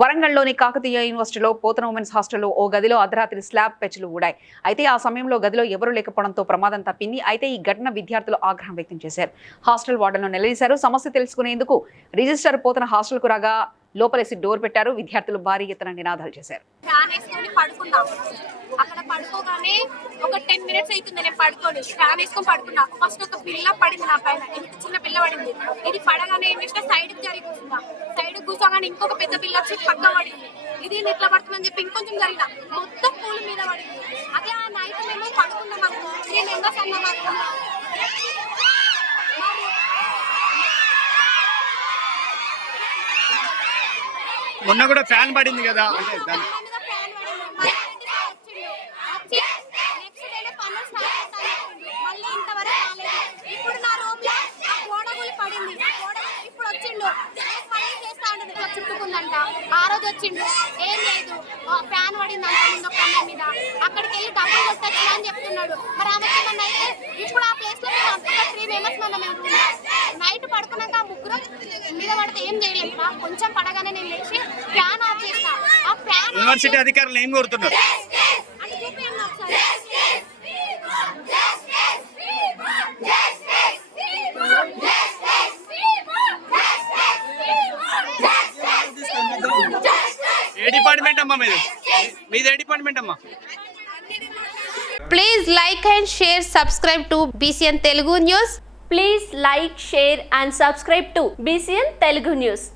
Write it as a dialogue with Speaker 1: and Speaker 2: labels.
Speaker 1: వరంగల్లోని కాకతీయ యూనివర్సిటీలో పోతన ఉమెన్స్ హాస్టల్లో ఓ గదిలో అర్ధరాత్రి స్లాబ్ పెచ్చులు ఊడాయి. అయితే ఆ సమయంలో గదిలో ఎవరూ లేకపోవడంతో ప్రమాదం తప్పింది. అయితే ఈ ఘటన విద్యార్థులు ఆగ్రహం వ్యక్తం చేశారు. హాస్టల్ వార్డెన్ను నిలదీశారు. సమస్య తెలుసుకునేందుకు రిజిస్టర్ పోతన హాస్టల్కు రాగా లోపలేసి డోర్ పెట్టారు. విద్యార్థులు భారీ ఎత్తున నినాదాలు చేశారు.
Speaker 2: ఒక టెన్ మినిట్స్ అవుతుంది నేను పడుకొని. ఫ్యాన్ వేసుకొని పడుకున్నా. ఫస్ట్ ఒక పిల్ల పడింది నా పైన. ఇంత చిన్న పిల్ల పడింది. ఇది పడగానే ఏం చేసిన సైడ్ జరిగి కూర్చున్నా సైడ్ కూర్చోగానే ఇంకొక పెద్ద పిల్ల వచ్చి పక్క పడింది. ఇది ఎట్లా పడుతుందని చెప్పి ఇంకొంచెం జరిగిన. మొత్తం పూల మీద పడింది. అదే ఆ నైట్ మేము పడుకున్నాం అనుకో త్రీ మెంబర్స్ అన్నాం
Speaker 3: మొన్న కూడా ఫ్యాన్ పడింది కదా. అంటే దాని
Speaker 2: ఇప్పుడు నా రూమ్లో ఆ గోడ కూలి పడింది ఆ గోడ ఇప్పుడు వచ్చిండు రేపు మళ్ళీ చేస్తా ఉండదు చుట్టుకుందంట ఆ రోజు వచ్చిండు. ఏం లేదు. ఆ ఫ్యాన్ పడింది అంత ముందు ఒక అమ్మాయి మీద. అక్కడికి వెళ్ళి డబ్బులు కొట్టచ్చు అని చెప్తున్నాడు. మరి ఆమెకి ఏమన్నా అయితే ఇప్పుడు ఆ ప్లేస్లో మేము అంతగా త్రీ మెంబర్స్ మన మేము నైట్ పడుకున్నాక ఆ ముగ్గురు మీద పడితే ఏం చేయలేదు కొంచెం పడగానే నేను లేచి ఫ్యాన్ ఆఫ్ చేసిన ఆ ఫ్యాన్
Speaker 3: యూనివర్సిటీ అధికారులు ఏం కోరుతున్నారు
Speaker 2: అంటే చూపియండి ఒకసారి.
Speaker 3: ఏ డిపార్ట్మెంట్ అమ్మా మీది మీది ఏ డిపార్ట్మెంట్ అమ్మా
Speaker 4: Please like and share, subscribe to BCN Telugu News.
Speaker 5: Please like, share and subscribe to BCN Telugu News.